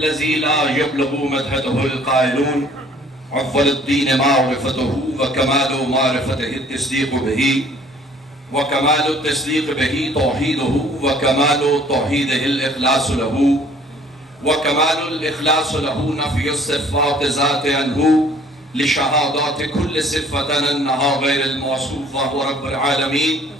الذي لا يبلغ مدحته القائلون أفضل الدين معرفته وكمال معرفته التصديق به وكمال التصديق به توحيده وكمال توحيده الإخلاص له وكمال الإخلاص له نفي الصفات ذات عنه لشهادات كل صفة أنها غير الموصوف وهو رب العالمين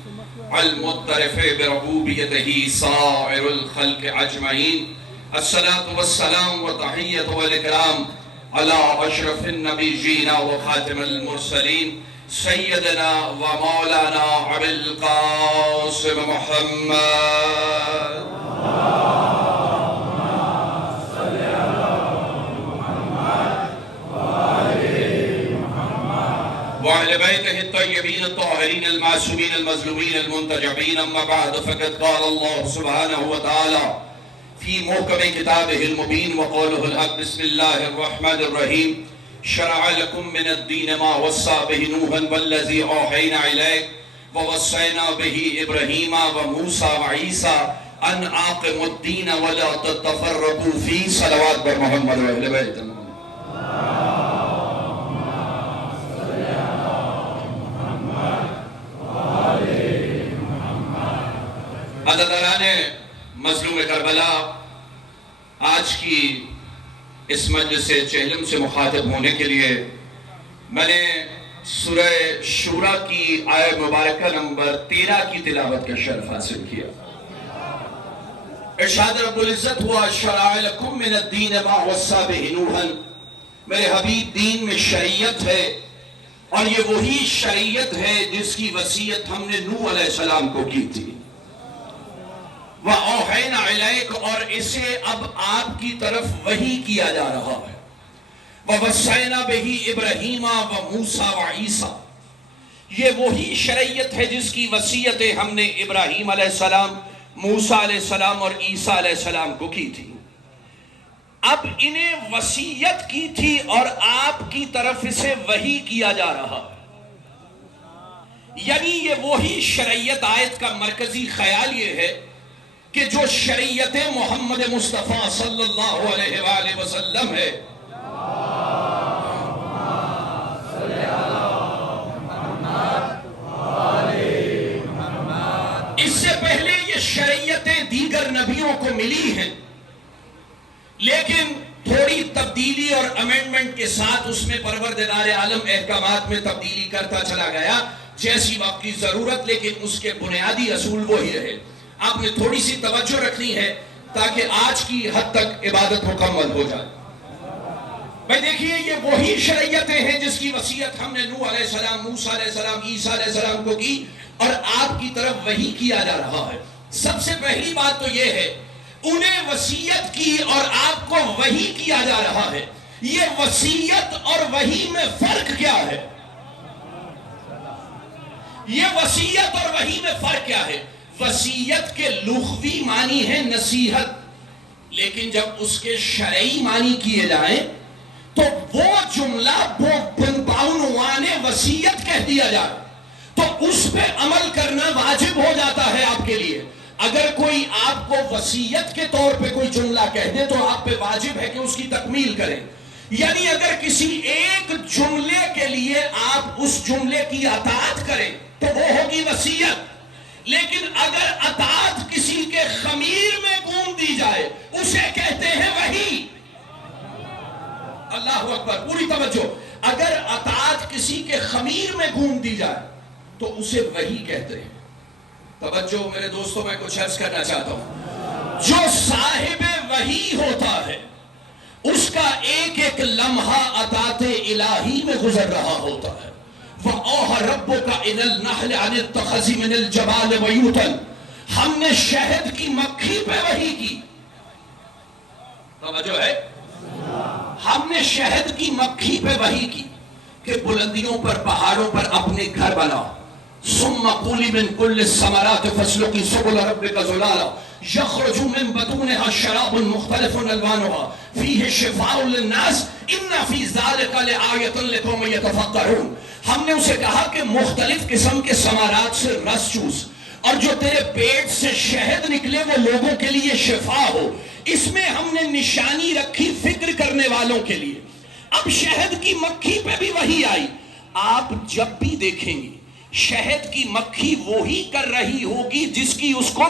المعترف بربوبيته سائر الخلق أجمعين. الصلاة والسلام وتحية والإكرام على أشرف النبيين وخاتم المرسلين سيدنا ومولانا أبي القاسم محمد وعلى بيته الطيبين الطاهرين المعصومين المظلومين المنتجبين. أما بعد فقد قال الله سبحانه وتعالى في محكم كتابه المبين وقوله الحق بسم الله الرحمن الرحيم شرع لكم من الدين ما وصى به نوحا والذي أوحينا إليك ووصينا به إبراهيم وموسى وعيسى أن أقيموا الدين ولا تتفرقوا فيه. صلوات بر محمد وأهل بيته. عزیزان مظلوم کربلا، آج کی اس مجلس چہلم سے مخاطب ہونے کے لیے میں نے سورہ شورى کی آیت مبارکہ نمبر 13 کی تلاوت کا شرف حاصل کیا. ارشاد رب العزت ہوا شرع لکم من الدین ما وصى به نوحا. میرے حبیب دین میں شریعت ہے اور یہ وہی شریعت ہے جس کی وصیت ہم نے نوح علیہ السلام کو کی تھی. وَأَوْحَيْنَا إِلَيْكَ اور اسے اب آپ کی طرف وحی کیا جا رہا ہے. وَوَصَّيْنَا بِهِ إِبْرَاهِيمَ وَمُوسَى وَعِيسَى یہ وہی شریعت ہے جس کی وصیت ہم نے ابراہیم علیہ السلام، موسیٰ علیہ السلام اور عیسیٰ علیہ السلام کو کی تھی. اب انہیں وصیت کی تھی اور آپ کی طرف اسے وحی کیا جا رہا ہے. یعنی یہ وہی شریعت. آیت کا مرکزی خیال یہ ہے کہ جو شریعت محمد مصطفیٰ صلی اللہ علیہ وآلہ وسلم ہے اس سے پہلے یہ شریعتیں دیگر نبیوں کو ملی ہیں، لیکن تھوڑی تبدیلی اور امینڈمنٹ کے ساتھ اس میں پروردگار عالم احکامات میں تبدیلی کرتا چلا گیا جیسی وقت کی ضرورت، لیکن اس کے بنیادی اصول وہی رہے. آپ نے تھوڑی سی توجہ رکھنی ہے تاکہ آج کی حد تک عبادت مکمل ہو جائے. بھائی دیکھیے، یہ وہی شریعتیں ہیں جس کی وصیت ہم نے نوح علیہ السلام، موسیٰ علیہ السلام، عیسیٰ علیہ السلام کو کی اور آپ کی طرف وحی کیا جا رہا ہے. سب سے پہلی بات تو یہ ہے انہیں وصیت کی اور آپ کو وحی کیا جا رہا ہے. یہ وصیت اور وحی میں فرق کیا ہے؟ یہ وصیت اور وحی میں فرق کیا ہے؟ وصیت کے لغوی معنی ہے نصیحت، لیکن جب اس کے شرعی معنی کیے جائیں تو وہ جملہ بعنوان وصیت کہہ دیا جائے تو اس پہ عمل کرنا واجب ہو جاتا ہے آپ کے لیے. اگر کوئی آپ کو وصیت کے طور پہ کوئی جملہ کہہ دے تو آپ پہ واجب ہے کہ اس کی تکمیل کریں. یعنی اگر کسی ایک جملے کے لیے آپ اس جملے کی اطاعت کریں تو وہ ہوگی وصیت، لیکن اگر اطاعت کسی کے خمیر میں گون دی جائے اسے کہتے ہیں وحی. اللہ اکبر، پوری توجہ. اگر اطاعت کسی کے خمیر میں گون دی جائے تو اسے وحی کہتے ہیں. توجہ میرے دوستوں، میں کچھ عرض کرنا چاہتا ہوں. جو صاحب وحی ہوتا ہے اس کا ایک ایک لمحہ اطاعت الہی میں گزر رہا ہوتا ہے. وَأَوْحَى رَبُّكَ إِلَى النَّحْلِ أَنِ اتَّخِذِي مِنَ الْجِبَالِ بُيُوتًا ہم نے شہد کی مکھی پہ وحی کی. توجہ ہے، ہم نے شہد کی مکھی پہ وحی کی کہ بلندیوں پر، پہاڑوں پر اپنے گھر بناؤ. ثُمَّ كُلِي مِن كُلِّ الثَّمَرَاتِ فَاسْلُكِي سُبُلَ رَبِّكَ ذُلَالًا يَخْرُجُ مِن بُطُونِهَا شَرَابٌ مُخْتَلِفٌ أَلْوَانُهُ فِيهِ شِفَاءٌ لِلنَّاسِ إِنَّ فِي ذَلِكَ لَآيَةً لِقَوْمٍ يَتَفَكَّرُونَ. ہم نے اسے کہا کہ مختلف قسم کے ثمرات سے رس چوس اور جو تیرے پیٹ سے شہد نکلے وہ لوگوں کے لیے شفا ہو. اس میں ہم نے نشانی رکھی فکر کرنے والوں کے لیے۔ اب شہد کی مکھی پہ بھی وحی آئی۔ آپ جب بھی دیکھیں گے شہد کی مکھی وہی کر رہی ہوگی جس کی اس کو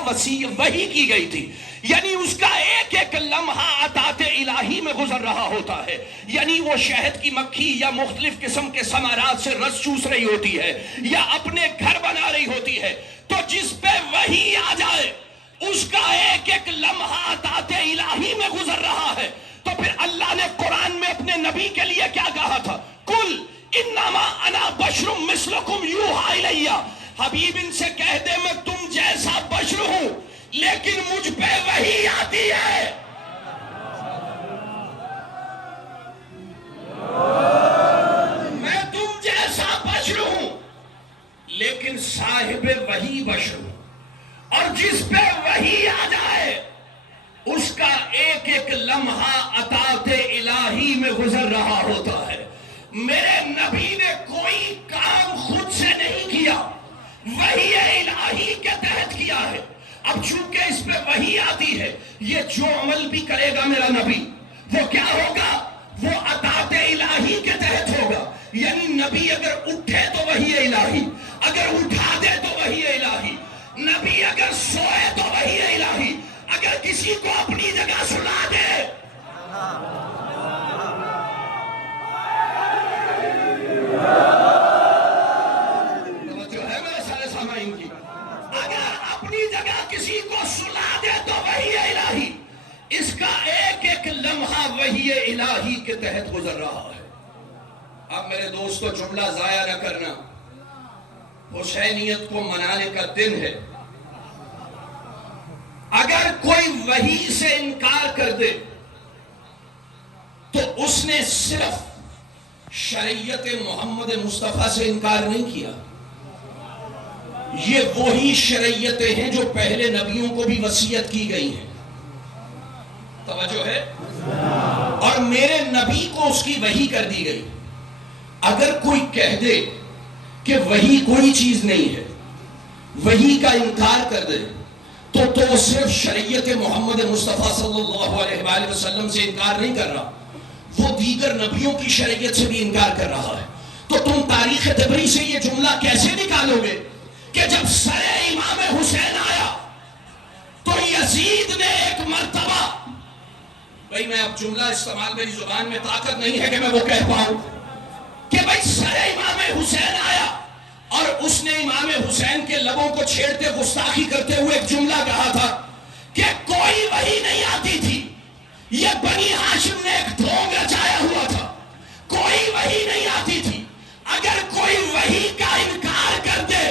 وحی کی گئی تھی، یعنی اس کا ایک ایک لمحہ عطاء الہی میں گزر رہا ہوتا ہے۔ یعنی وہ شہد کی مکھی یا مختلف قسم کے ثمرات سے رس چوس رہی ہوتی ہے یا اپنے گھر بنا رہی ہوتی ہے، تو جس پہ وحی آ جائے اس کا ایک ایک لمحہ عطاء الہی میں گزر رہا ہے۔ تو پھر اللہ نے قرآن میں اپنے نبی کے لیے کیا کہا تھا؟ کل انما انا بشر مثلکم یوحی الیہ، حبیب ان سے کہہ دے میں تم جیسا بشر ہوں لیکن مجھ پہ وحی آتی ہے۔ میں تم جیسا بشر ہوں لیکن صاحب وحی بشر ہوں، اور جس پہ وحی آ جائے اس کا ایک ایک لمحہ عطاء الہی میں گزر رہا ہوتا ہے۔ میرے نبی نے کوئی کام خود سے نہیں کیا، وحی الہی کے تحت کیا ہے۔ اب چونکہ اس پہ وحی آتی ہے، یہ جو عمل بھی کرے گا میرا نبی وہ کیا ہوگا؟ وہ عطاء الہی کے تحت ہوگا۔ یعنی نبی اگر اٹھے تو وحی الہی، اگر اٹھا دے تو وحی الہی، نبی اگر سوئے تو وحی الہی، اگر کسی کو اپنی جگہ سلا دے جو ہے میرے سارے سامعین کی، اگر اپنی جگہ کسی کو سلا دے تو وحی الہی، اس کا ایک ایک لمحہ وحی الہی کے تحت گزر رہا ہے۔ اب میرے دوستو جملہ ضائع نہ کرنا، حسینیت کو منانے کا دن ہے۔ اگر کوئی وحی سے انکار کر دے تو اس نے صرف شریعت محمد مصطفیٰ سے انکار نہیں کیا، یہ وہی شریعتیں ہیں جو پہلے نبیوں کو بھی وصیت کی گئی ہیں۔ توجہ ہے؟ اور میرے نبی کو اس کی وحی کر دی گئی۔ اگر کوئی کہہ دے کہ وحی کوئی چیز نہیں ہے، وحی کا انکار کر دے تو صرف شریعت محمد مصطفیٰ صلی اللہ علیہ وآلہ وسلم سے انکار نہیں کر رہا، وہ دیگر نبیوں کی شریعت سے بھی انکار کر رہا ہے۔ تو تم تاریخ طبری سے یہ جملہ کیسے نکالو گے کہ جب سر امام حسین آیا تو یزید نے ایک مرتبہ، بھئی میں اب جملہ استعمال میری زبان میں طاقت نہیں ہے کہ میں وہ کہہ پاؤں کہ بھئی سر امام حسین آیا اور اس نے امام حسین کے لبوں کو چھیڑتے گستاخی کرتے ہوئے ایک جملہ کہا تھا کہ کوئی وحی نہیں آتی تھی، یہ بنی ہاشم نے ایک ڈھونگ رچایا ہوا تھا، کوئی وحی نہیں آتی تھی۔ اگر کوئی وحی کا انکار کر دے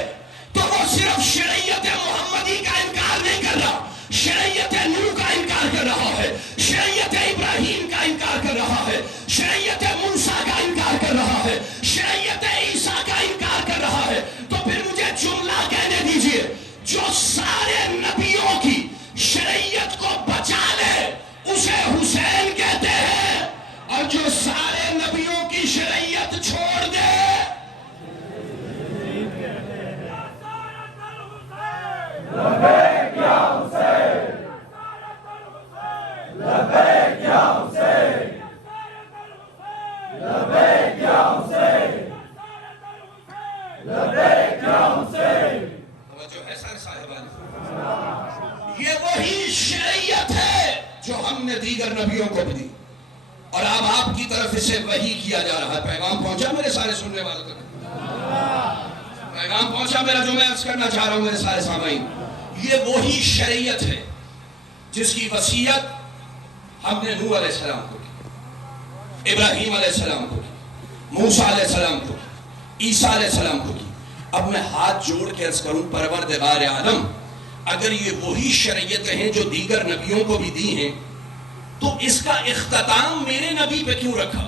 تو وہ صرف شریعت محمدی کا انکار نہیں کر رہا، شریعت نوح کا انکار کر رہا ہے، شریعت ابراہیم کا انکار کر رہا ہے، شریعت موسیٰ کا انکار کر رہا ہے، شریعت عیسیٰ کا انکار کر رہا ہے۔ تو پھر مجھے جملہ کہنے دیجئے، جو سارے نبیوں کی شریعت کو بچا لے اسے حسین کہتے ہیں، اور جو سارے نبیوں کی شریعت چھوڑ دے لبیک یا حسین، لبیک یا حسین، لبیک یا حسین، لبیک یا حسین۔ توجہ ہے سارے صاحبان، یہ وہی شریعت ہے جو ہم نے دیگر نبیوں کو بھی دی، اور اب آپ کی طرف اسے وحی کیا جا رہا ہے۔ پیغام پہنچا میرے سارے سننے والوں تک؟ پیغام پہنچا میرا جو میں عرض کرنا چاہ رہا ہوں میرے سارے سامعین؟ یہ وہی شریعت ہے جس کی وصیت ہم نے نوح علیہ السلام کو کی، ابراہیم علیہ السلام کو کی، موسیٰ علیہ السلام کو کی، عیسیٰ علیہ السلام کو کی۔ اب میں ہاتھ جوڑ کے عرض کروں پروردگار عالم، اگر یہ وہی شریعتیں ہیں جو دیگر نبیوں کو بھی دی ہیں تو اس کا اختتام میرے نبی پہ کیوں رکھا؟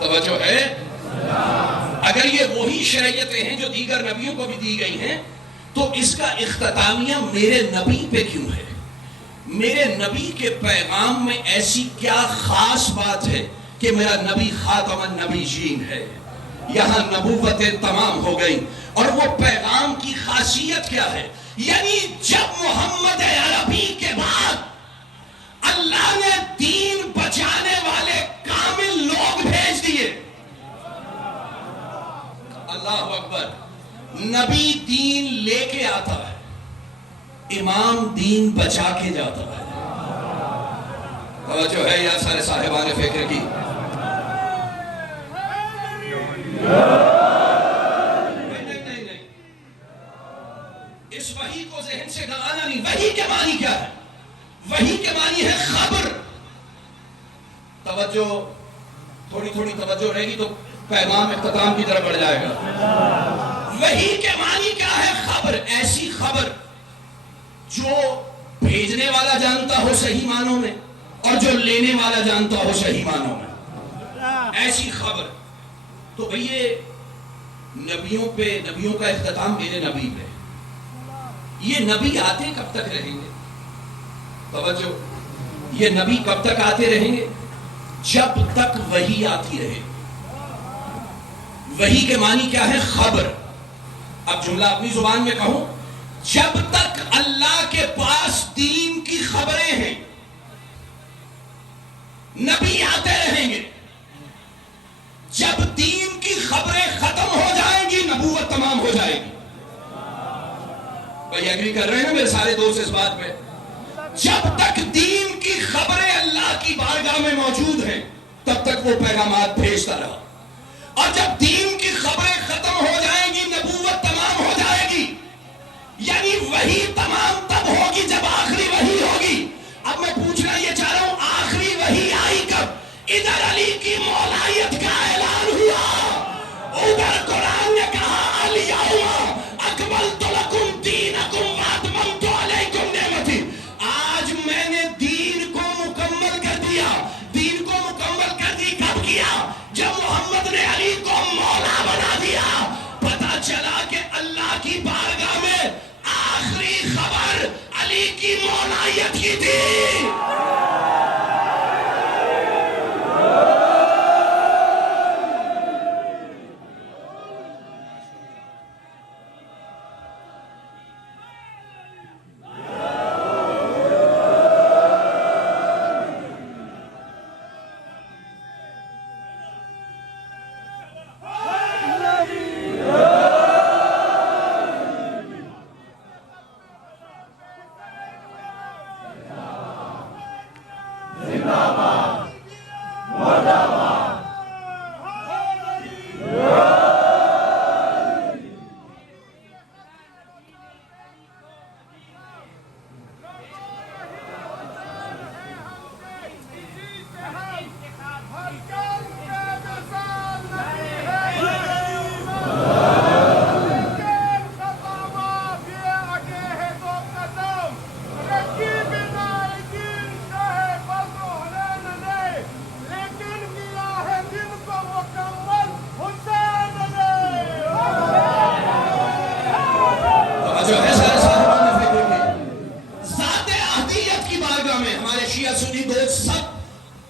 توجہ ہے؟ اگر یہ وہی شریعتیں ہیں جو دیگر نبیوں کو بھی دی گئی ہیں تو اس کا اختتامیہ میرے نبی پہ کیوں ہے؟ میرے نبی کے پیغام میں ایسی کیا خاص بات ہے کہ میرا نبی خاتم النبیین ہے؟ یہاں نبوتیں تمام ہو گئی، اور وہ پیغام کی خاصیت کیا ہے یعنی جب محمد عربی کے بعد اللہ نے دین بچانے والے کامل لوگ بھیج دیے. اللہ اکبر. نبی دین لے کے آتا ہے, امام دین بچا کے جاتا ہے. توجہ ہے یا سارے صاحبان فکر کی؟ نہیں, اس وحی کو ذہن سے گلانا نہیں. وحی کے معنی کیا ہے؟ وحی کے معنی ہے خبر. توجہ, تھوڑی توجہ رہے گی تو پیغام اختتام کی طرف بڑھ جائے گا. وحی کے معنی کیا ہے؟ خبر. ایسی خبر جو بھیجنے والا جانتا ہو صحیح معنوں میں اور جو لینے والا جانتا ہو صحیح معنوں میں, ایسی خبر. تو بھئی یہ نبیوں کا اختتام میرے نبی پہ. یہ نبی آتے کب تک رہیں گے؟ توجہ, یہ نبی کب تک آتے رہیں گے؟ جب تک وحی آتی رہے. وحی کے معنی کیا ہے؟ خبر. اب جملہ اپنی زبان میں کہوں, جب تک اللہ کے پاس دین کی خبریں ہیں نبی آتے رہیں گے. جب دین کی خبریں ختم ہو جائیں گی نبوت تمام ہو جائے گی. بھائی ایگری کر رہے ہیں میرے سارے دوست اس بات پہ؟ جب تک دین کی خبریں اللہ کی بارگاہ میں موجود ہیں تب تک وہ پیغامات بھیجتا رہا, اور جب دین کی خبریں ختم ہو جائیں گی نبوت تمام ہو جائے گی. یعنی وحی تمام تب ہوگی جب آخری وحی ہوگی. اب میں پوچھنا یہ چاہ رہا ہوں, آخری وحی آئی کب؟ ادھر علی کی مولایت کا اعلان ہوا, ادھر قرآن نے کہا الیوم اکملت لکم دینکم واتممت علیکم نعمتی. آج میں نے دین کو مکمل کر دیا. دین کو مکمل کر دی کب کیا؟ جب محمد نے علی کو مولا بنا دیا. پتا چلا کہ اللہ کی بارگاہ میں آخری خبر علی کی مولایت کی تھی.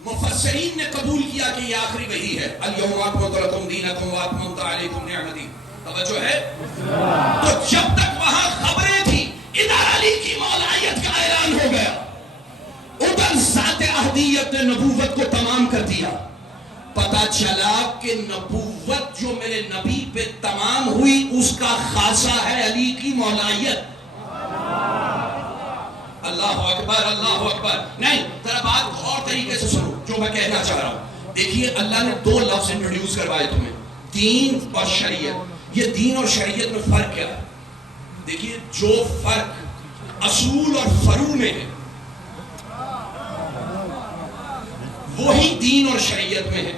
مفسرین نے قبول کیا کہ یہ آخری وحی ہے. الیوم اکملت لکم دینکم واتممت علیکم نعمتی. توجہ ہے؟ تو جب تک وہاں خبریں تھیں ادھر علی کی مولایت کا اعلان ہو گیا, ادھر ذات احدیت نے نبوت کو تمام کر دیا. پتا چلا کہ نبوت جو میرے نبی پہ تمام ہوئی اس کا خاصہ ہے علی کی مولایت. اللہ اکبر, اللہ اکبر. نہیں, ذرا بات کو اور طریقے سے سنو جو میں کہنا چاہ رہا ہوں. دیکھیے اللہ نے دو لفظ انٹروڈیوس کروائے تمہیں, دین اور شریعت. یہ دین اور شریعت میں فرق کیا ہے؟ دیکھیے جو فرق اصول اور فروع میں ہے وہی دین اور شریعت میں ہے.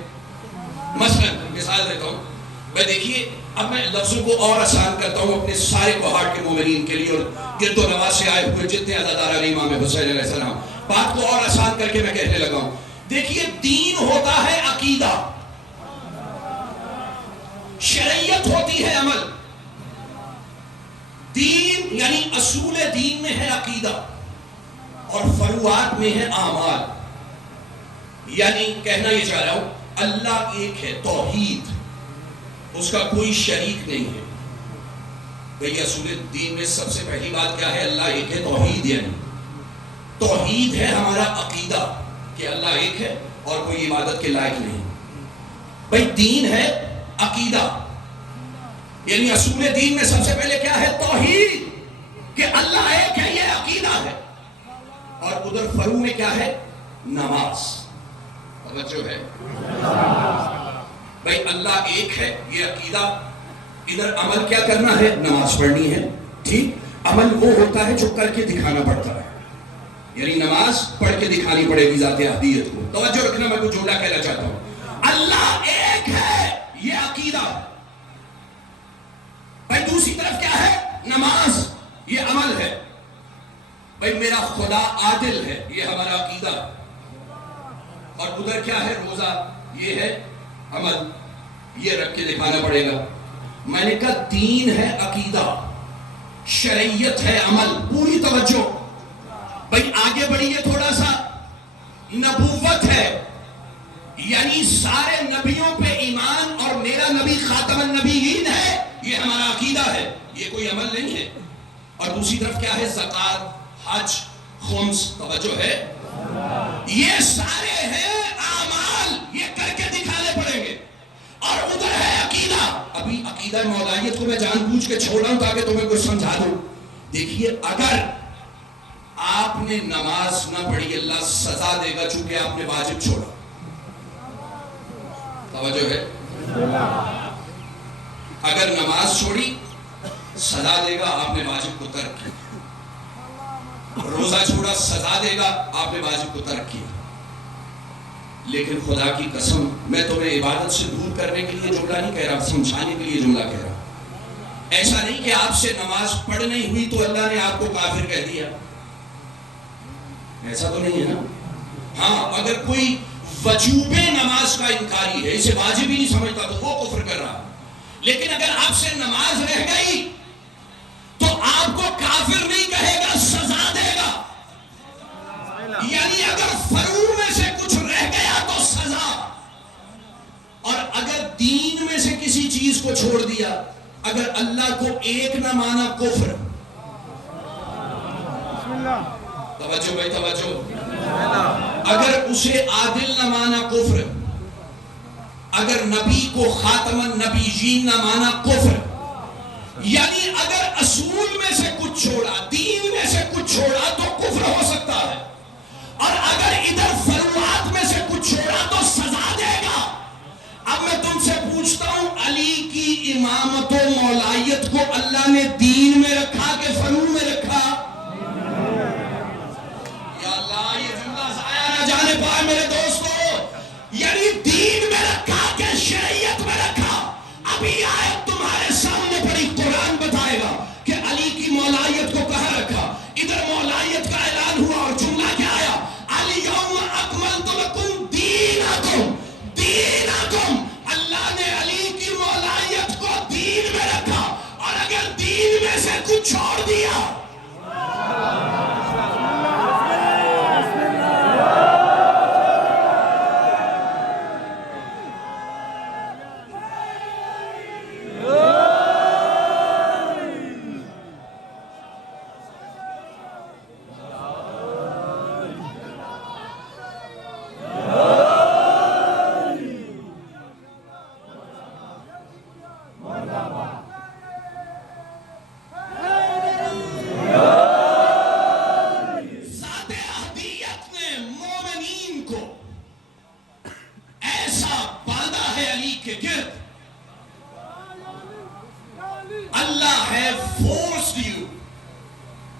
مثلا مثال دیتا ہوں. میں دیکھیے اب میں لفظوں کو اور آسان کرتا ہوں اپنے سارے کوہارٹ کے مومنین کے لیے اور گرد و نواز سے آئے ہوئے جتنے عزادار علی امام حسین علیہ السلام. بات کو اور آسان کر کے میں کہنے لگا ہوں. دیکھیے دین ہوتا ہے عقیدہ, شریعت ہوتی ہے عمل. دین یعنی اصول دین میں ہے عقیدہ اور فروعات میں ہے اعمال. یعنی کہنا یہ چاہ رہا ہوں اللہ ایک ہے, توحید, اس کا کوئی شریک نہیں ہے. بھئی اصول دین میں سب سے پہلی بات کیا ہے؟ اللہ ایک ہے، توحید یعنی توحید ہے ہمارا عقیدہ کہ اللہ ایک ہے اور کوئی عبادت کے لائق نہیں۔ بھئی دین ہے عقیدہ، یعنی اصول دین میں سب سے پہلے کیا ہے؟ توحید، کہ اللہ ایک ہے، یہ عقیدہ ہے۔ اور ادھر فرو میں کیا ہے؟ نماز۔ توجہ ہے بھئی اللہ ایک ہے، یہ عقیدہ، ادھر عمل کیا کرنا ہے؟ نماز پڑھنی ہے۔ ٹھیک، عمل وہ ہوتا ہے جو کر کے دکھانا پڑتا ہے، یعنی نماز پڑھ کے دکھانی پڑے گی ذات احدیت کو۔ توجہ رکھنا، میں کچھ جملہ کہنا چاہتا ہوں۔ اللہ ایک ہے، یہ عقیدہ۔ بھائی دوسری طرف کیا ہے؟ نماز، یہ عمل ہے۔ بھائی میرا خدا عادل ہے، یہ ہمارا عقیدہ۔ اور ادھر کیا ہے؟ روزہ، یہ ہے عمل، یہ رکھ کے دکھانا پڑے گا۔ میں نے کہا دین ہے عقیدہ، شریعت ہے عمل۔ پوری توجہ بھائی، آگے بڑھیے تھوڑا سا۔ نبوت ہے، یعنی سارے نبیوں پہ ایمان، اور میرا نبی خاتم النبیین ہے، یہ ہمارا عقیدہ ہے، یہ کوئی عمل نہیں ہے۔ اور دوسری طرف کیا ہے؟ زکوٰۃ، حج، خمس۔ توجہ ہے، یہ سارے ہیں اعمال، یہ کر کے دکھانے پڑیں گے۔ اور ادھر ہے عقیدہ۔ ابھی عقیدہ مولایت کو میں جان بوجھ کے چھوڑا ہوں تاکہ تمہیں کچھ سمجھا دوں۔ دیکھیے اگر آپ نے نماز نہ پڑھی، اللہ سزا دے گا چونکہ آپ نے واجب چھوڑا۔ توجہ ہے، اگر نماز چھوڑی سزا دے گا آپ نے واجب کو ترک کیا، روزہ چھوڑا سزا دے گا آپ نے واجب کو ترک کیا۔ لیکن خدا کی قسم میں تمہیں عبادت سے دور کرنے کے لیے جملہ نہیں کہہ رہا، سمجھانے کے لیے جملہ کہہ رہا۔ ایسا نہیں کہ آپ سے نماز پڑھ نہیں ہوئی تو اللہ نے آپ کو کافر کہہ دیا، ایسا تو نہیں ہے نا۔ ہاں، اگر کوئی وجوب نماز کا انکاری ہے، اسے واجب ہی نہیں سمجھتا تو وہ کفر کر رہا۔ لیکن اگر آپ سے نماز رہ گئی تو آپ کو کافر نہیں کہے گا، سزا دے گا۔ یعنی اگر فروع میں سے کچھ رہ گیا تو سزا، اور اگر دین میں سے کسی چیز کو چھوڑ دیا، اگر اللہ کو ایک نہ مانا کفر۔ توجہ بھائی توجہ، اگر اسے عادل نہ مانا کفر، اگر نبی کو خاتم النبیین نہ مانا کفر۔ یعنی اگر اصول میں سے کچھ چھوڑا، دین میں سے کچھ چھوڑا تو کفر ہو سکتا ہے، اور اگر ادھر فروعات میں سے کچھ چھوڑا تو سزا دے گا۔ اب میں تم سے پوچھتا ہوں، علی کی امامت و مولایت کو اللہ نے دین میں رکھا کہ فروع میں رکھا؟ یا اللہ، یہ جملہ ضائع نہ جانے پائے میرے دوستو۔ یعنی دین میں رکھا کہ شریعت میں رکھا؟ ابھی آیت تمہارے سامنے پڑی، قرآن بتائے گا کہ علی کی مولایت کو کہاں رکھا۔ ادھر مولایت کا اعلان ہوا اور جملہ کیا آیا؟ الیوم اکملت لکم دینکم، دینکم۔ اللہ نے علی کی مولایت کو دین میں رکھا، اور اگر دین میں سے کچھ چھوڑ دیا،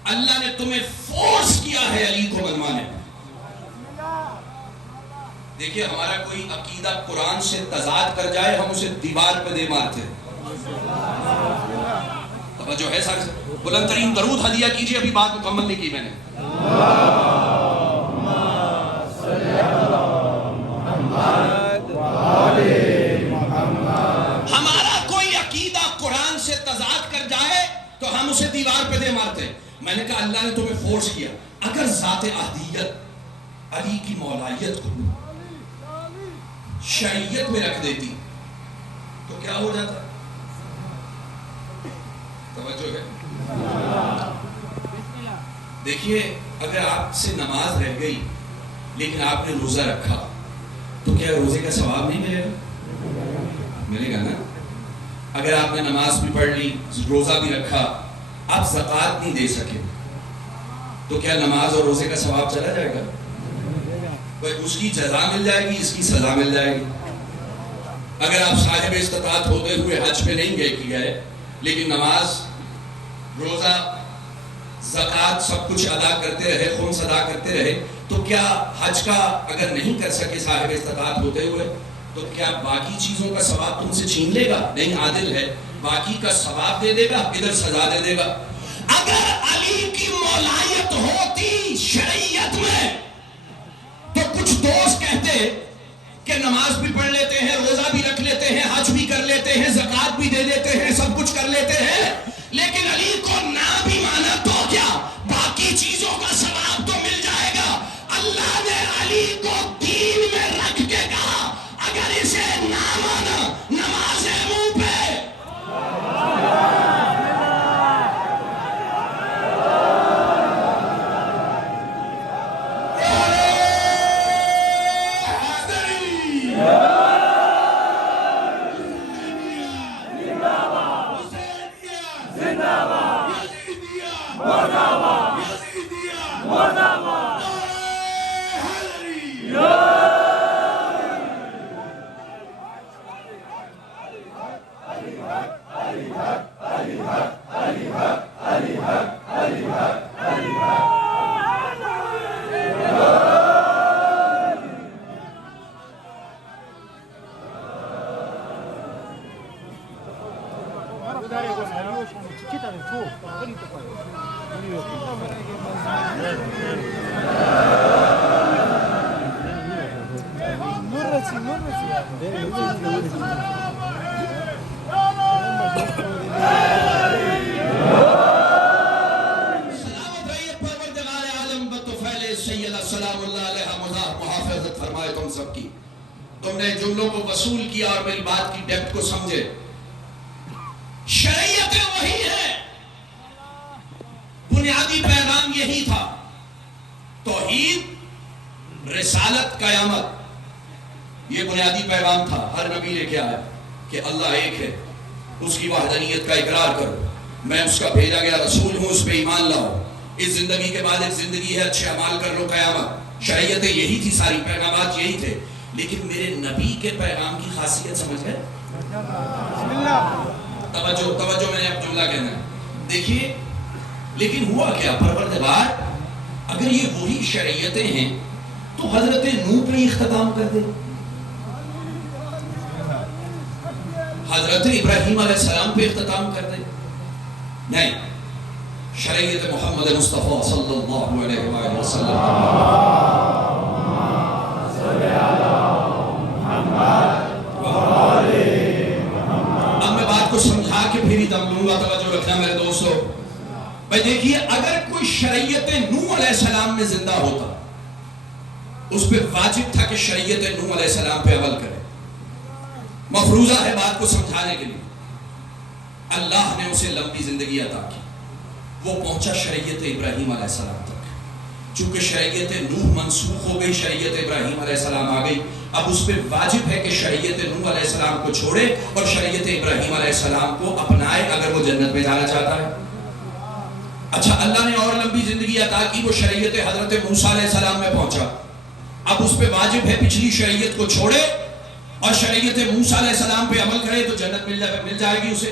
اللہ نے تمہیں فورس کیا ہے علی کو منوانے پر۔ دیکھیے ہمارا کوئی عقیدہ قرآن سے تضاد کر جائے ہم اسے دیوار پہ دے مارتے ہیں۔ توجہ ہے سارے سے؟ بلند ترین درود ہدیہ کیجئے، ابھی بات مکمل نہیں کی میں نے۔ ہمارا کوئی عقیدہ قرآن سے تضاد کر جائے تو ہم اسے دیوار پہ دے مارتے ہیں۔ میں نے کہا اللہ نے تمہیں فورس کیا، اگر ذات احدیت علی کی مولایت کو شریعت میں رکھ دیتی تو کیا ہو جاتا؟ توجہ ہے؟ دیکھیے اگر آپ سے نماز رہ گئی لیکن آپ نے روزہ رکھا تو کیا روزے کا ثواب نہیں ملے گا؟ ملے گا نا. اگر آپ نے نماز بھی پڑھ لی روزہ بھی رکھا آپ زکوٰۃ نہیں دے سکے تو کیا نماز اور روزے کا ثواب چلا جائے گا؟ بھائی اس کی جزا مل جائے گی، اس کی سزا مل جائے گی. اگر آپ صاحب استطاعت ہوتے ہوئے حج پہ نہیں گئے لیکن نماز روزہ زکوٰۃ سب کچھ ادا کرتے رہے، خمس ادا کرتے رہے، تو کیا حج کا اگر نہیں کر سکے صاحب استطاعت ہوتے ہوئے تو کیا باقی چیزوں کا ثواب تم سے چھین لے گا؟ نہیں، عادل ہے، باقی کا ثواب دے دے گا، ادھر سزا دے دے گا. اگر علی کی مولایت ہوتی شریعت میں تو کچھ دوست کہتے کہ نماز بھی پڑھ لیتے ہیں، روزہ بھی رکھ لیتے ہیں، حج بھی کر لیتے ہیں، زکوٰۃ بھی دے دیتے ہیں، سب کچھ کر لیتے ہیں، لیکن علی کو نہ بھی مانا تو کیا باقی چیزوں کا ثواب تو مل جائے گا. اللہ نے علی کو دین میں رکھ کے کہا اگر اسے نہ مانا نماز منہ پہ. تم نے جملوں کو وصول کیا اور میری بات کی ڈیپتھ کو سمجھے. شریعت وہی ہے، بنیادی پیغام یہی تھا، توحید، رسالت، قیامت، یہ بنیادی پیغام تھا. ہر نبی لے کے آیا کہ اللہ ایک ہے، اس کی وحدانیت کا اقرار کرو، میں اس کا بھیجا گیا رسول ہوں، اس پہ ایمان لاؤ، اس زندگی کے بعد ایک زندگی ہے، اچھے اعمال کر لو، قیامت. شریعتیں یہی تھی، ساری پیغامات یہی تھے. لیکن میرے نبی کے پیغام کی خاصیت سمجھ گئے؟ توجہ میں نے اب جملہ کہنا ہے. دیکھیے لیکن ہوا کیا، پروردگار اگر یہ وہی شریعتیں ہیں تو حضرت نوح پہ اختتام کر دے، حضرت ابراہیم علیہ السلام پہ اختتام کر دے. نہیں، شریعت محمد مصطفیٰ صلی اللہ علیہ وآلہ وسلم. اب میں بات کو سمجھا کے پھر ہی دم لوں گا، توجہ رکھنا میرے دوستو. بھائی دیکھیے اگر کوئی شریعت نوح علیہ السلام میں زندہ ہوتا اس پہ واجب تھا کہ شریعت نوح علیہ السلام پہ عمل کرے. مفروضہ ہے بات کو سمجھانے کے لیے. اللہ نے اسے لمبی زندگی عطا کی، وہ پہنچا شریعت ابراہیم علیہ السلام تک. چونکہ شریعت نوح منسوخ ہو گئی، شریعت ابراہیم علیہ السلام آ گئی. اب اس پہ واجب ہے کہ شریعت نوح علیہ السلام کو چھوڑے اور شریعت ابراہیم علیہ السلام کو اپنائے اگر وہ جنت میں جانا چاہتا ہے. اچھا، اللہ نے اور لمبی زندگی عطا کی، وہ شریعت حضرت موسیٰ علیہ السلام میں پہنچا. اب اس پہ واجب ہے پچھلی شریعت کو چھوڑے اور شریعت موسیٰ علیہ السلام پہ عمل کرے تو جنت مل جائے گی اسے.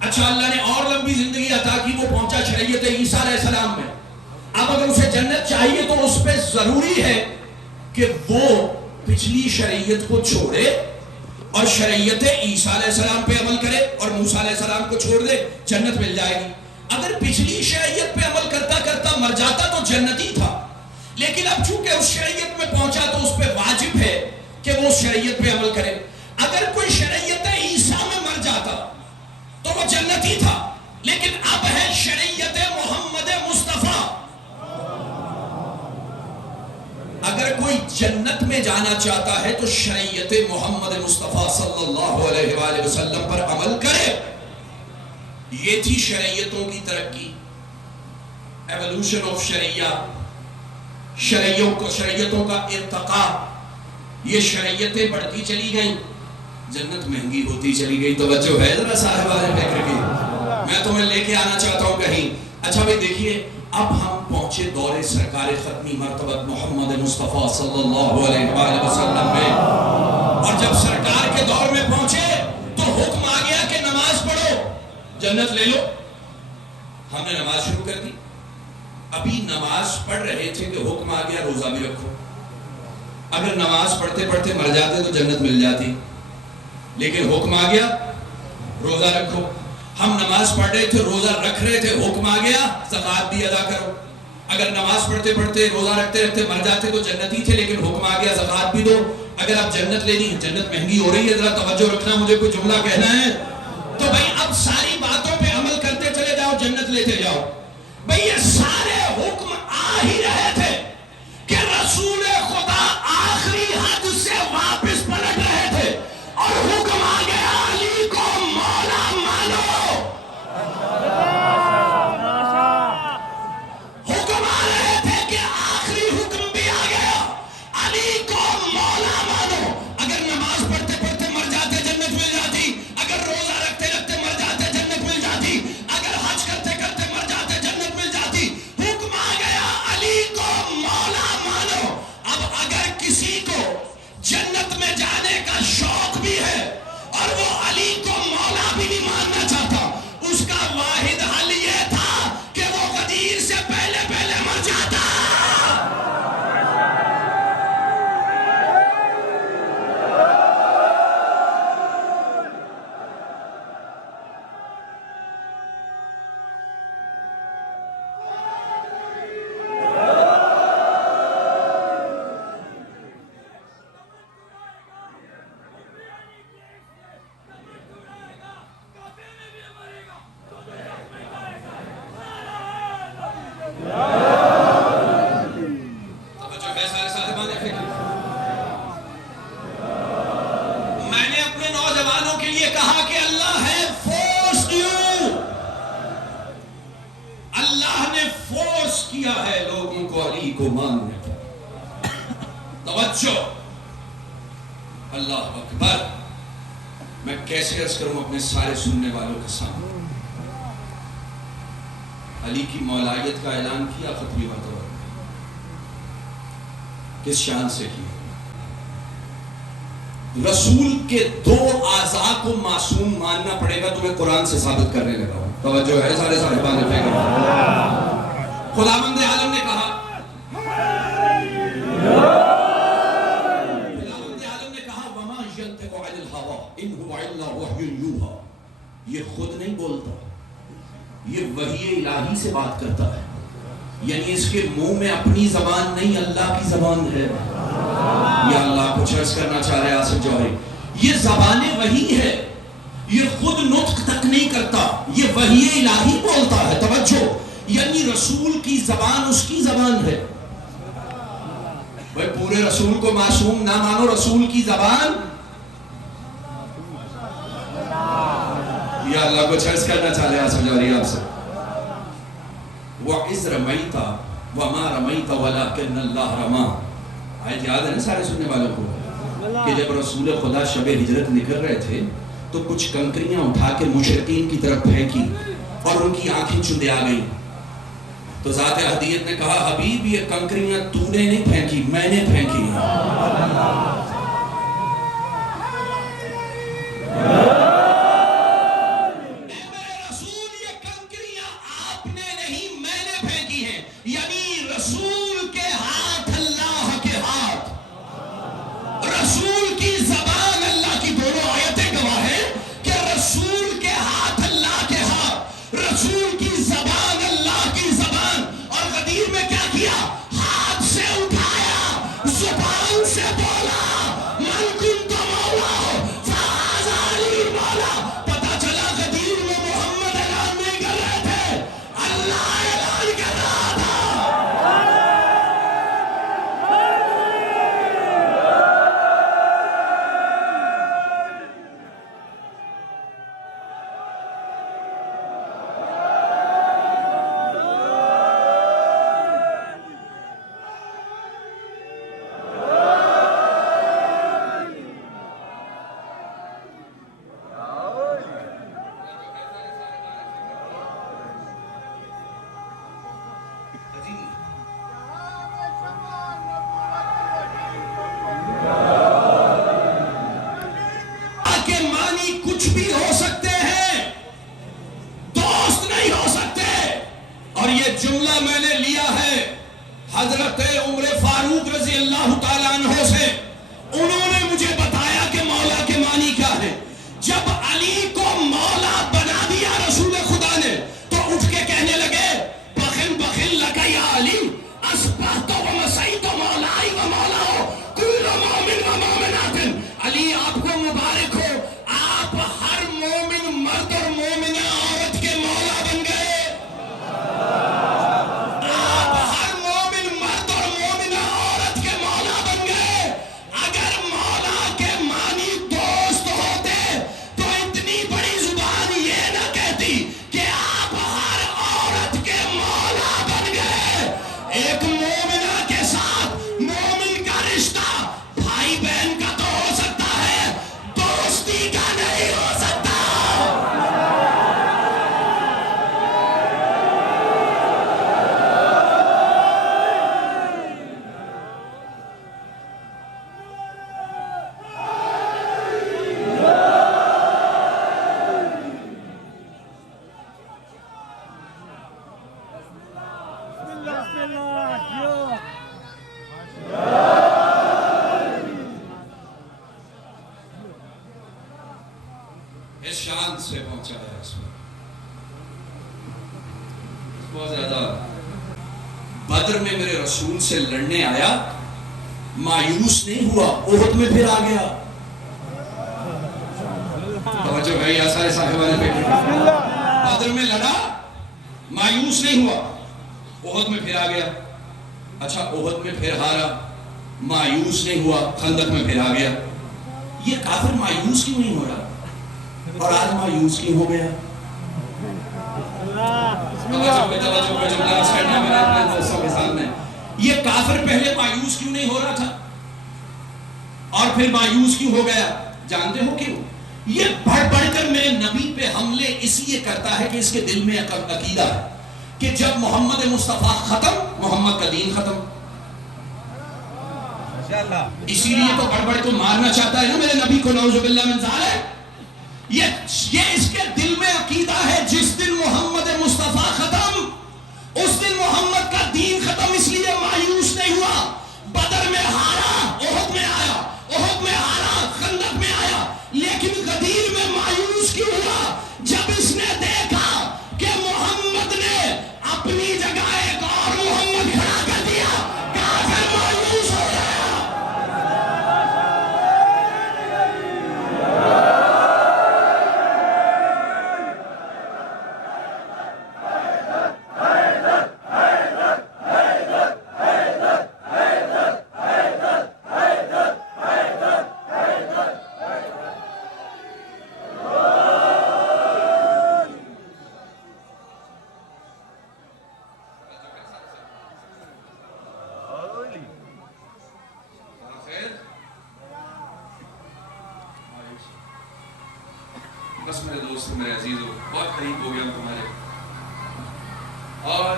اچھا، اللہ نے اور لمبی زندگی عطا کی، وہ پہنچا شریعت عیسیٰ علیہ السلام میں. اب اگر اسے جنت چاہیے تو اس پہ ضروری ہے کہ وہ پچھلی شریعت کو چھوڑے اور شریعت عیسیٰ علیہ السلام پہ عمل کرے اور موسیٰ علیہ السلام کو چھوڑ دے، جنت مل جائے گی. اگر پچھلی شریعت پہ عمل کرتا کرتا مر جاتا تو جنت ہی تھا. لیکن اب چونکہ اس شریعت میں پہنچا تو اس پہ واجب ہے کہ وہ اس شریعت پہ عمل کرے. اگر کوئی شریعت عیسیٰ میں مر جاتا تو وہ جنت ہی تھا. لیکن اب ہے شریعت محمد مصطفیٰ. اگر کوئی جنت میں جانا چاہتا ہے تو شریعت محمد مصطفیٰ صلی اللہ علیہ وآلہ وسلم پر عمل کرے. یہ تھی شریعتوں کی ترقی، ایولوشن آف شریعہ، شریعتوں کا ارتقاء. یہ شریعتیں بڑھتی چلی گئیں، جنت مہنگی ہوتی چلی گئی. توجہ ہے ذرا صاحبان فکر کی؟ میں تمہیں لے کے آنا چاہتا ہوں کہیں. اچھا بھائی دیکھیے، اب ہم پہنچے دور سرکار ختمی مرتبت محمد مصطفیٰ صلی اللہ علیہ وآلہ وسلم میں. اور جب سرکار کے دور میں پہنچے تو حکم آ گیا کہ نماز پڑھو جنت لے لو. ہم نے نماز شروع کر دی. ابھی نماز پڑھ رہے تھے کہ حکم آ گیا روزہ بھی رکھو. اگر نماز پڑھتے پڑھتے مر جاتے تو جنت مل جاتی، لیکن حکم آ گیا روزہ رکھو. ہم نماز پڑھ رہے تھے، روزہ رکھ رہے تھے، حکم آ گیا زکوٰۃ بھی ادا کرو. اگر نماز پڑھتے پڑھتے روزہ رکھتے رکھتے مر جاتے تو جنت ہی تھے، لیکن حکم آ گیا زکوٰۃ بھی دو. اگر آپ جنت لینی ہے، جنت مہنگی ہو رہی ہے، ذرا توجہ رکھنا، مجھے کوئی جملہ کہنا ہے تو بھائی اب ساری باتوں پہ عمل کرتے چلے جاؤ، جنت لیتے جاؤ. بھئی یہ سارے حکم آ ہی رہے تھے کہ رسول خدا آخری حد سے واپس پلٹ رہے تھے اور حکم آ گیا علی کو مولا مانو. حکم آ رہے تھے کہ آخری حکم بھی آ گیا، علی کو مولا مانو. اگر نماز پڑھتے پڑھتے مر جاتے جنت مل جاتی، اگر روزہ رکھتے رکھتے مر جاتے جنت مل جاتی، اگر حج کرتے کرتے مر جاتے جنت مل جاتی. حکم آ گیا علی کو مولا مانو. اب اگر کسی کو جنت میں جانے کا شوق بھی ہے اور وہ علی کو مولا بھی نہیں ماننا چاہتا، اس کا واحد حل یہ تھا کہ وہ غدیر سے پہلے پہلے مر جاتا. میں نے اپنے نوجوانوں کے لیے کہا کہ اللہ ہے فورس یو، اللہ نے فورس کیا ہے لوگوں کو علی کو ماننے پر. توجہ، اللہ اکبر. میں کیسے عرض کروں اپنے سارے سننے والوں کے سامنے، علی کی مولایت کا اعلان کیا ختمی مرتبہ. کس شان سے کیا؟ رسول کے دو اعضاء کو معصوم ماننا پڑے گا، تمہیں قرآن سے ثابت کرنے لگا ہوں. توجہ ہے سارے صاحبان فکر؟ خداوند عالم نے کہا، وَمَا يَنْطِقُ عَنِ الْهَوَىٰ إِنْ هُوَ إِلَّا وَحْيٌ يُوحَىٰ. یہ خود نہیں بولتا، یہ وحی الہی سے بات کرتا ہے. یعنی اس کے منہ میں اپنی زبان نہیں، اللہ کی زبان ہے. یا اللہ کو عرض کرنا چاہ رہے آصف جوہری، یہ زبان وحی ہے، یہ خود نطق تک نہیں کرتا، یہ وحی الہی بولتا ہے. توجہ، یعنی رسول کی زبان اس کی زبان ہے. بھائی پورے رسول کو معصوم نہ مانو، رسول کی زبان. یا اللہ کو عرض کرنا چاہ رہے آصف جوہری آپ سے، وَإِذْ رَمَيْتَ وَمَا رَمَيْتَ وَلَكِنَّ اللَّهَ رَمَىٰ. آیت یاد ہے نا سارے سننے والوں کو کہ جب رسول خدا شب ہجرت نکل رہے تھے تو کچھ کنکریاں اٹھا کے مشرکین کی طرف پھینکی اور ان کی آنکھیں چندے آ گئی. تو ذات احدیت نے کہا، حبیب یہ کنکریاں تو نے نہیں پھینکی، میں نے پھینکی. اللہ تعالیٰ عنہ سے، انہوں نے مجھے بتایا کہ مولا کے معنی کیا ہے. جب علی کو مولا بنا دیا رسول خدا نے تو اٹھ کے کہنے لگے بخل بخل لگا یا علی اسبحت و مسیت مولائی و مولاؤ کل مومن و مومنات. علی آپ کو مبارک ہو، آپ ہر مومن مرد اور مومنہ عورت کے مولا بن گئے. آپ ہر مومن مرد اور مومنہ عورت کے مولا بن گئے. اگر مولا کے معنی دوست ہوتے تو اتنی بڑی زبان یہ نہ کہتی کہ آپ ہر عورت کے مولا بن گئے. ایک مومنہ کے ساتھ مومن کا رشتہ بھائی بہن کا تو ہو سکتا ہے، دوستی کا نہیں ہو سکتا. اس شان سے پہنچا ہے اس میں بہت زیادہ. بدر میں میرے رسول سے لڑنے آیا، مایوس نہیں ہوا، احد میں پھر آ گیا. توجہ بھائی آسائے صاحب والے پہ. بدر میں لڑا، مایوس نہیں ہوا، احد میں پھر آ گیا. اچھا احد میں پھر ہارا، مایوس نہیں ہوا، خندق میں پھر آ گیا. یہ کافر مایوس کیوں نہیں ہو رہا اور آج مایوس کیوں ہو گیا؟ یہ کافر پہلے مایوس کیوں نہیں ہو رہا تھا اور پھر مایوس کیوں ہو گیا؟ جانتے ہو کیوں؟ یہ بڑھ بڑھ کر میرے نبی پہ حملے اس لیے کرتا ہے کہ اس کے دل میں عقیدہ ہے کہ جب محمد مصطفیٰ ختم، محمد کا دین ختم. اسی لیے تو بڑھ بڑھ کو مارنا چاہتا ہے نا میرے نبی کو، نعوذ باللہ من ذالک. یہ اس کے دل میں عقیدہ ہے جس دن محمد مصطفیٰ ختم اس دن محمد کا دین ختم. اس لیے مایوس نہیں ہوا. بدر میں ہارا، احد میں آیا، احد میں ہارا، خندق میں آیا، لیکن غدیر میں مایوس کیوں ہوا؟ جب اس نے دیکھا کہ محمد نے اپنی جگہ ایک اور محمد کھڑا کر دیا، کافر مایوس ہو گیا. بس میرے دوست میرے عزیزو بہت قریب ہو گیا ہوں تمہارے. اور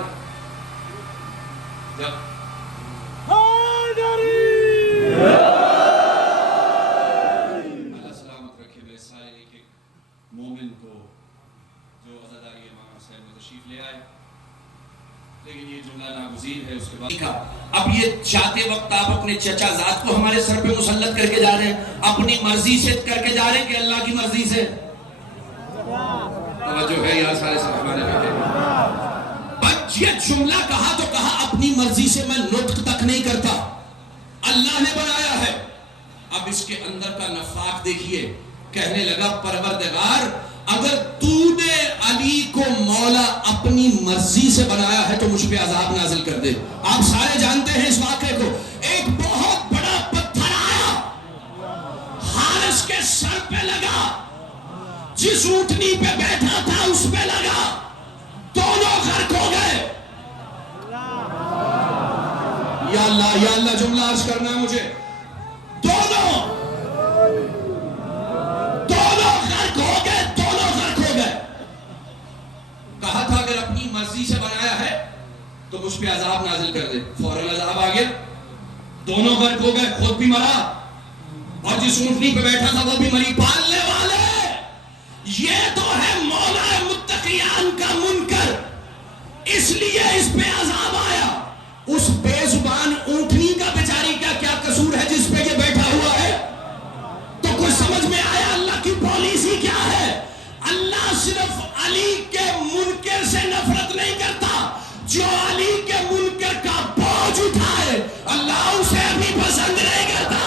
جب اللہ سلامت رکھے میرے سارے ایک ایک مومن کو جو عزاداری امام حسین میں تشریف لے آئے، لیکن یہ جملہ ناگزیر ہے. اس کے بعد اب یہ جاتے وقت آپ اپنے چچا ذات کو ہمارے سر پہ مسلط کر کے جا رہے ہیں، اپنی مرضی سے کر کے جا رہے ہیں کہ اللہ کی مرضی سے؟ توجہ ہے یہاں سارے صحابہ بس یہ جملہ کہا تو کہا اپنی مرضی سے میں نطق تک نہیں کرتا، اللہ نے بنایا ہے. اب اس کے اندر کا نفاق دیکھیے. کہنے لگا پروردگار اگر تو نے علی کو مولا اپنی مرضی سے بنایا ہے تو مجھ پہ عذاب نازل کر دے. آپ سارے جانتے ہیں اس واقعے کو. ایک بہت بڑا پتھر آیا، حارث کے سر پہ لگا، جس اونٹنی پہ بیٹھا تھا اس پہ لگا، دونوں غرق ہو گئے. یا اللہ جملہ عرض کرنا ہے مجھے. دونوں غرق ہو گئے، دونوں غرق ہو گئے. کہا تھا اگر اپنی مرضی سے بنایا ہے تو مجھ پہ عذاب نازل کر دے. فوراً عذاب آ گیا، دونوں غرق ہو گئے، خود بھی مرا اور جس اونٹنی پہ بیٹھا تھا وہ بھی مری. پالنے والے یہ تو ہے مولا متقیان کا منکر، اس لیے اس پہ عذاب آیا. اس بے زبان اونٹنی کا بیچاری کا بھی پسند نہیں کرتا.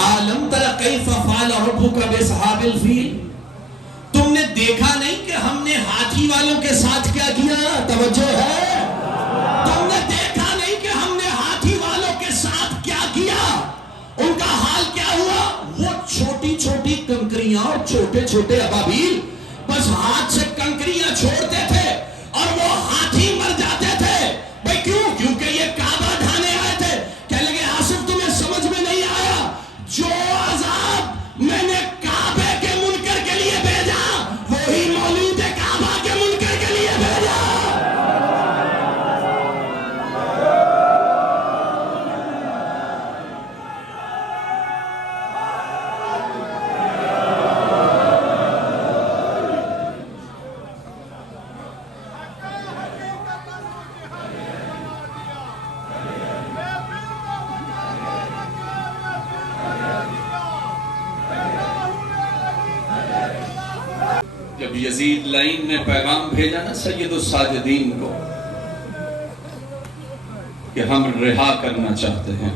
عالم تر کیف فعل ربک باصحاب الفیل. تم نے دیکھا نہیں کہ ہم نے ہاتھی والوں کے ساتھ کیا کیا؟ توجہ ہے. تم نے دیکھا نہیں کہ ہم نے ہاتھی والوں کے ساتھ کیا کیا؟ ان کا حال کیا ہوا؟ وہ چھوٹی چھوٹی کنکریاں اور چھوٹے چھوٹے ابابیل بس ہاتھ سے کنکریاں چھوڑتے تھے اور وہ ہاتھی مر جاتے تھے. بھئی کیوں؟ کیونکہ یہ کعبہ ڈھانے آئے تھے. کہنے لگے آصف تمہیں سمجھ میں نہیں آیا، جو عذاب میں نے کعبے کے منکر کے لیے بھیجا وہی مولود کعبہ کے منکر کے لیے بھیجا. جب یزید لعین نے پیغام بھیجا نا سید الساجدین کو کہ ہم رہا کرنا چاہتے ہیں،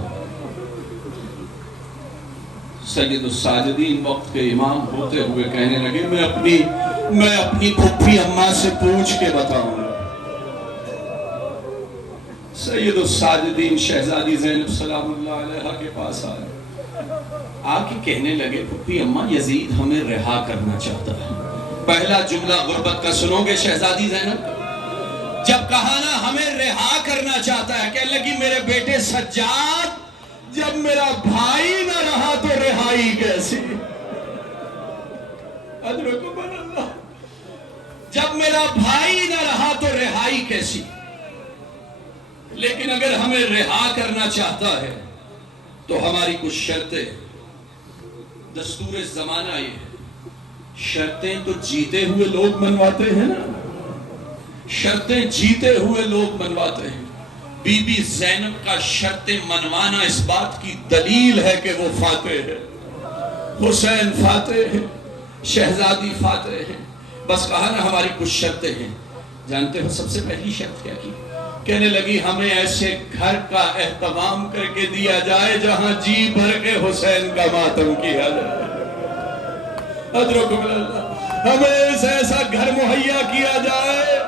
سید الساجدین وقت کے امام ہوتے ہوئے کہنے لگے میں اپنی پھپھی اماں سے پوچھ کے بتاؤں گا. سید الساجدین شہزادی زینب سلام اللہ علیہ کے پاس آ کے کہنے لگے پھپھی اماں یزید ہمیں رہا کرنا چاہتا ہے. پہلا جملہ غربت کا سنو گے شہزادی زینب؟ جب کہا نا ہمیں رہا کرنا چاہتا ہے، کہنے لگی میرے بیٹے سجاد جب میرا بھائی نہ رہا تو رہائی کیسی؟ ادرکم اللہ، جب میرا بھائی نہ رہا تو رہائی کیسی؟ لیکن اگر ہمیں رہا کرنا چاہتا ہے تو ہماری کچھ شرطیں، دستور زمانہ یہ ہے. شرطیں تو جیتے ہوئے لوگ منواتے ہیں نا، شرطیں جیتے ہوئے لوگ منواتے ہیں. بی بی زینب کا شرطیں منوانا اس بات کی دلیل ہے کہ وہ فاتح ہے. حسین فاتح ہے، شہزادی فاتح ہے. بس کہا نا ہماری کچھ شرطیں ہیں. جانتے ہو سب سے پہلی شرط کیا کی؟ کہنے لگی ہمیں ایسے گھر کا اہتمام کر کے دیا جائے جہاں جی بھر کے حسین کا ماتم کیا جائے. ادرکم اللہ، ہمیں ایسا گھر مہیا کیا جائے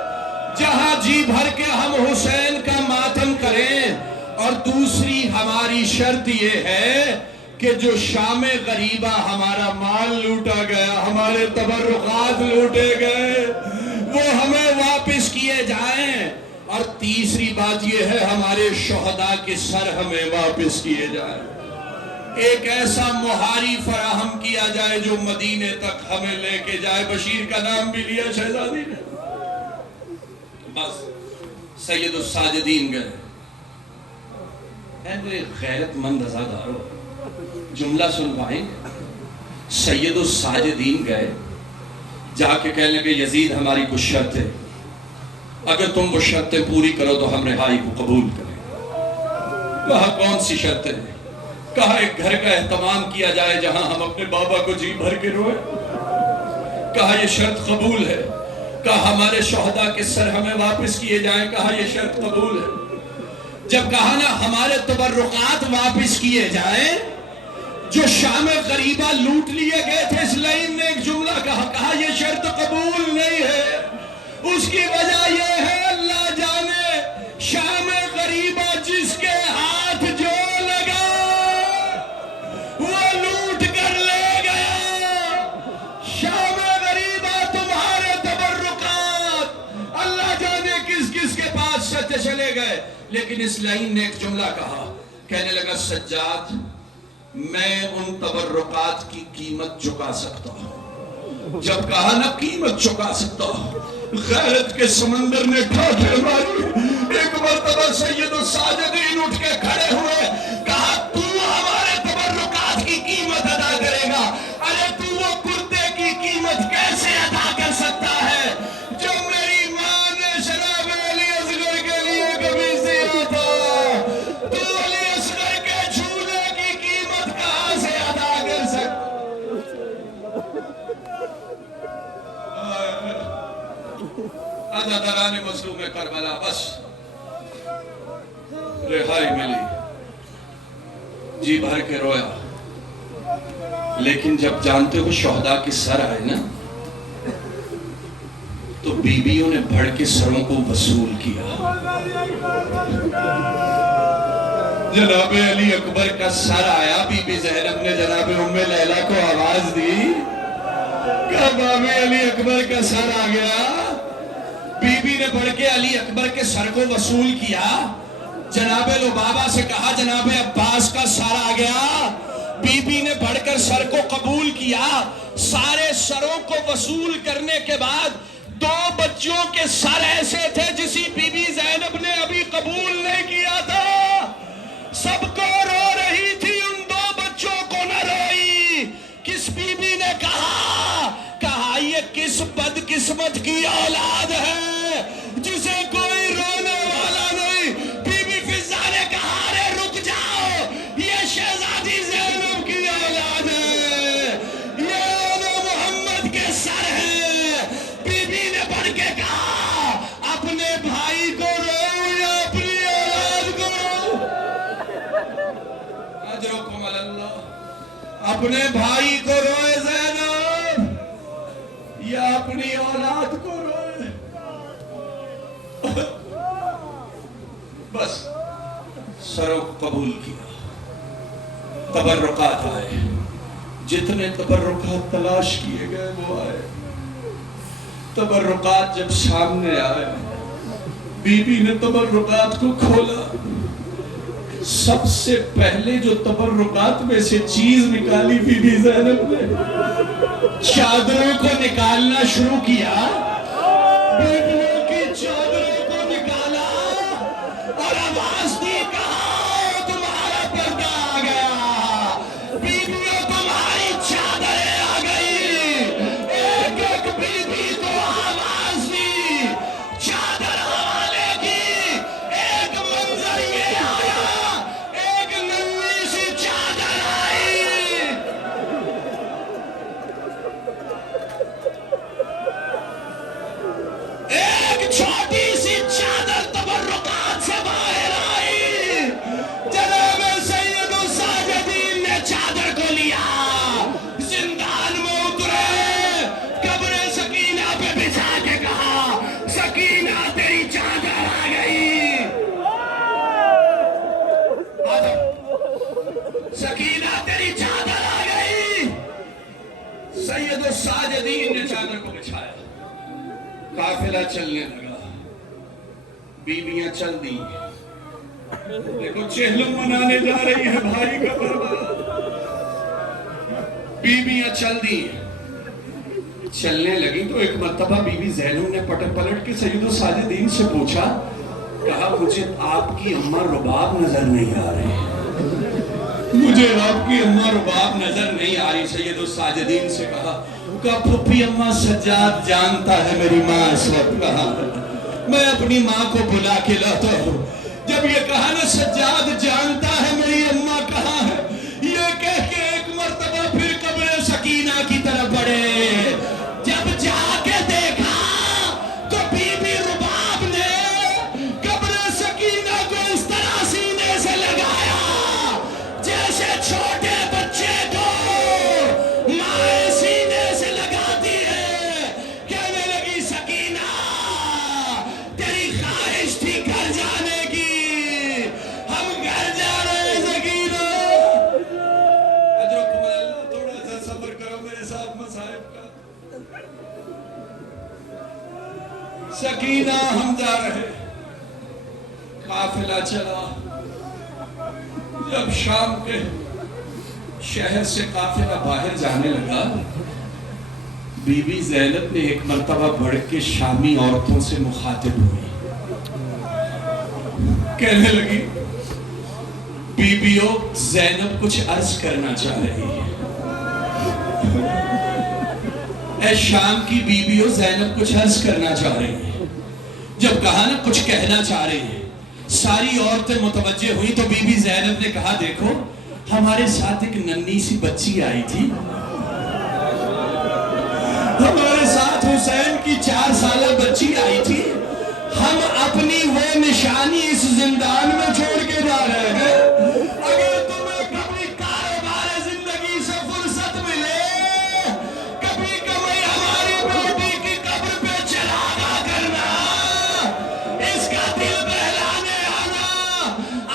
جہاں جی بھر کے ہم حسین کا ماتم کریں. اور دوسری ہماری شرط یہ ہے کہ جو شام غریبہ ہمارا مال لوٹا گیا، ہمارے تبرکات لوٹے گئے، وہ ہمیں واپس کیے جائیں. اور تیسری بات یہ ہے ہمارے شہداء کے سر ہمیں واپس کیے جائیں. ایک ایسا مہاری فراہم کیا جائے جو مدینے تک ہمیں لے کے جائے. بشیر کا نام بھی لیا شہزادی نے. بس سید الساجدین گئے. اے میرے غیرت مند عزادارو، جملہ سنوائیں گے. سید الساجدین گئے، جا کے کہنے لگے یزید ہماری کچھ شرط ہے، اگر تم وہ شرطیں پوری کرو تو ہم رہائی کو قبول کریں. کہا کون سی شرطیں ہیں؟ کہا ایک گھر کا اہتمام کیا جائے جہاں ہم اپنے بابا کو جی بھر کے روئے. کہا یہ شرط قبول ہے. کہا ہمارے شہداء کے سر ہمیں واپس کیے جائیں. کہا یہ شرط قبول ہے. جب کہا نا ہمارے تبرکات واپس کیے جائیں، جو شام غریبہ لوٹ لیے گئے تھے، اس لائن نے ایک جملہ کہا یہ شرط قبول نہیں ہے. اس کی وجہ یہ ہے اللہ جانے شام غریبہ جس کے ہاتھ جو لگا وہ لوٹ کر لے گیا. شام غریبہ تمہارے تبرکات اللہ جانے کس کس کے پاس سے چلے گئے. لیکن اس لائن نے ایک جملہ کہا، کہنے لگا سجاد میں ان تبرکات کی قیمت چکا سکتا ہوں. جب کہا نا قیمت چکا سکتا ہوں، غیرت کے سمندر نے ٹھاٹھے ماری. ایک مرتبہ سید الساجدین اٹھ کے کھڑے ہوئے، کہا تو ہمارے تبرکات کی قیمت ادا کرے گا. ارے تو وہ کرتے کی عزاداران مظلوم کربلا بس رہائی ملی، جی بھر کے رویا. لیکن جب جانتے ہو شہداء کے سر آئے نا تو بیویوں نے بڑھ کے سروں کو وصول کیا. جناب علی اکبر کا سر آیا، بی بی زینب نے جناب ام لیلہ کو آواز دی کہ باب علی اکبر کا سر آ گیا. بی بی نے بڑھ کے علی اکبر کے سر کو وصول کیا. جناب لبابہ سے کہا جناب عباس کا سر آ گیا. بی بی نے بڑھ کر سر کو قبول کیا. سارے سروں کو وصول کرنے کے بعد 2 بچوں کے سر ایسے تھے جسی بی بی زینب نے ابھی قبول نہیں کیا تھا. سب کو رو رہی تھی، ان 2 بچوں کو نہ روئی. کس بی بی نے کہا یہ کس بدقسمت کی اولاد ہے جسے کوئی رونے والا نہیں. بی بی فضہ نے کہا ارے رک جاؤ، یہ شہزادی زینب کی اولاد ہے، یہ محمد کے سر ہے. بی بی نے بڑھ کے کہا اپنے بھائی کو رو یا اپنی اولاد کو رو؟ اجرکم اللہ. اپنے بھائی کو روئے زینب یا اپنی اولاد کو روئے؟ بس سروں کو قبول کیا. تبرکات آئے، جتنے تبرکات تلاش کیے گئے وہ آئے. تبرکات جب سامنے آئے، بی بی نے تبرکات کو کھولا. سب سے پہلے جو تبرکات میں سے چیز نکالی بی بی زینب نے، چادروں کو نکالنا شروع کیا. بیویوں کی چادروں کو نکالا اور آواز دی کہا تمہارا پردہ آ گیا. بیویوں تمہاری چادریں آ گئی. ایک ایک بیوی کو آواز دی، چادر حوالے کی. ایک منظر یہ آیا، ایک ننھی سی چادر آئی. ایک چھوٹی سی چادر تبرکات سے باہر آئی. جناب سید الساجدین نے چادر کو لیا، زندان میں اترے، قبر سکینہ پہ بچھا کے کہا سکینہ تیری چادر آ گئی. سکینہ تیری چادر آ گئی. سید الساجدین نے چادر کو بچھایا. قافلہ چلنے لگا، بیویاں چل دی. دیکھو چہلم منانے جا رہی ہے بھائی کا پروار. بیویاں چل دی، چلنے لگی تو ایک مرتبہ بی بی زینب نے پلٹ کے سید الساجدین سے پوچھا، کہا مجھے آپ کی اماں رباب نظر نہیں آ رہی. مجھے آپ کی اماں رباب نظر نہیں آ رہی. سید الساجدین سے کہا پھپھی اماں سجاد جانتا ہے میری ماں اس وقت کہاں ہے، میں اپنی ماں کو بلا کے لاتا ہوں. جب یہ کہا نا سجاد جانتا ہے میری اماں کہاں ہے، یہ کہہ کے ایک مرتبہ پھر قبر سکینہ کی طرف بڑھے. جب جا کے دیکھا تو بی بی رباب نے قبر سکینہ کو اس طرح سینے سے لگایا جیسے چھوٹے بچے کو ماں سینے سے لگاتی ہے. کہنے لگی سکینہ تیری خواہش تھی گھر جانے کی، ہم گھر جا رہے ہیں سکینہ. اجرکم اللہ. تھوڑا سا صبر کرو میرے ساتھ مصائب کا. سکینہ ہم جا رہے. قافلہ چلا. جب شام کے شہر سے قافلہ باہر جانے لگا، بی بی زینب نے ایک مرتبہ بڑھ کے شامی عورتوں سے مخاطب ہوئی. کہنے لگی بیویوں زینب کچھ عرض کرنا چاہ رہی ہے. اے شام کی بیویوں زینب کچھ عرض کرنا چاہ رہی ہے. جب کہا نا کچھ کہنا چاہ رہی ہے، ساری عورتیں متوجہ ہوئی تو بی بی زینب نے کہا دیکھو ہمارے ساتھ ایک ننھی سی بچی آئی تھی، ہمارے ساتھ حسین کی 4 سالہ بچی آئی تھی. اپنی وہ نشانی اس زندان میں چھوڑ کے جا رہے ہیں. اگر تمہیں کبھی کاروبار زندگی سے فرصت ملے، کبھی کبھی ہماری بیٹی کی قبر پہ چلا کرنا، اس کا دل بہلانے آنا.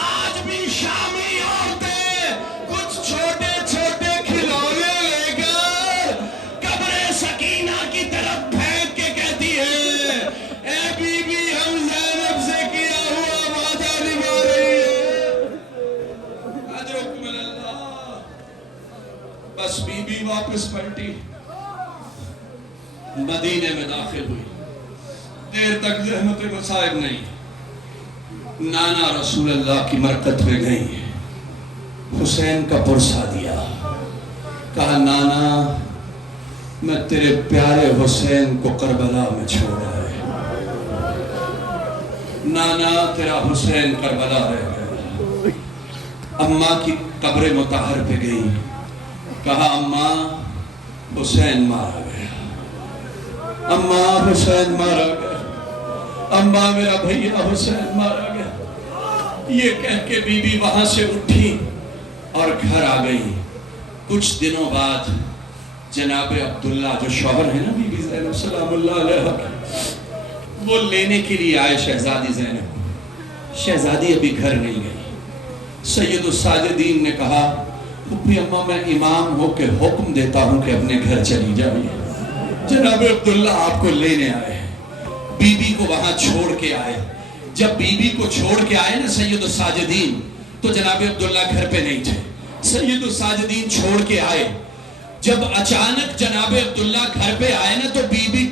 آج بھی شامی عورتیں کچھ چھوٹے چھوٹے کھلونے لے کر قبر سکینہ کی طرف پھینک کے کہتی ہے، اے بی بی ہم زینب سے کیا ہوا وعدہ نبھا رہی ہے. اجرکم اللہ. بس بی بی واپس پلٹی، مدینے میں داخل ہوئی. دیر تک زحمت مصائب نہیں. نانا رسول اللہ کی مرکت پہ گئی، حسین کا پرسہ دیا، کہا نانا میں تیرے پیارے حسین کو کربلا میں چھوڑا ہے. نانا تیرا حسین کربلا رہ گیا. اماں کی قبر مطہر پہ گئی، کہا اماں حسین مارا گیا، اماں حسین مارا گیا، اماں میرا بھیا حسین مارا گیا. یہ کہہ کے بی بی وہاں سے اٹھی اور گھر آ گئی. کچھ دنوں بعد جناب عبداللہ جو شوہر ہے نا بی بی زینب سلام اللہ علیہ، وہ لینے کے لیے آئے شہزادی زینب. شہزادی ابھی گھر نہیں گئی. سید الساجدین نے کہا پھپھی اماں میں امام ہو کے حکم دیتا ہوں کہ اپنے گھر چلی جائیے. جناب عبداللہ آپ کو لینے آئے، بی بی کو وہاں چھوڑ کے آئے. جب بی بی کو چھوڑ کے آئے نا سید الساجدین، تو جناب عبداللہ گھر پہ نہیں تھے. سید الساجدین چھوڑ کے آئے. جب اچانک جناب عبداللہ گھر پہ آئے نا تو بی بی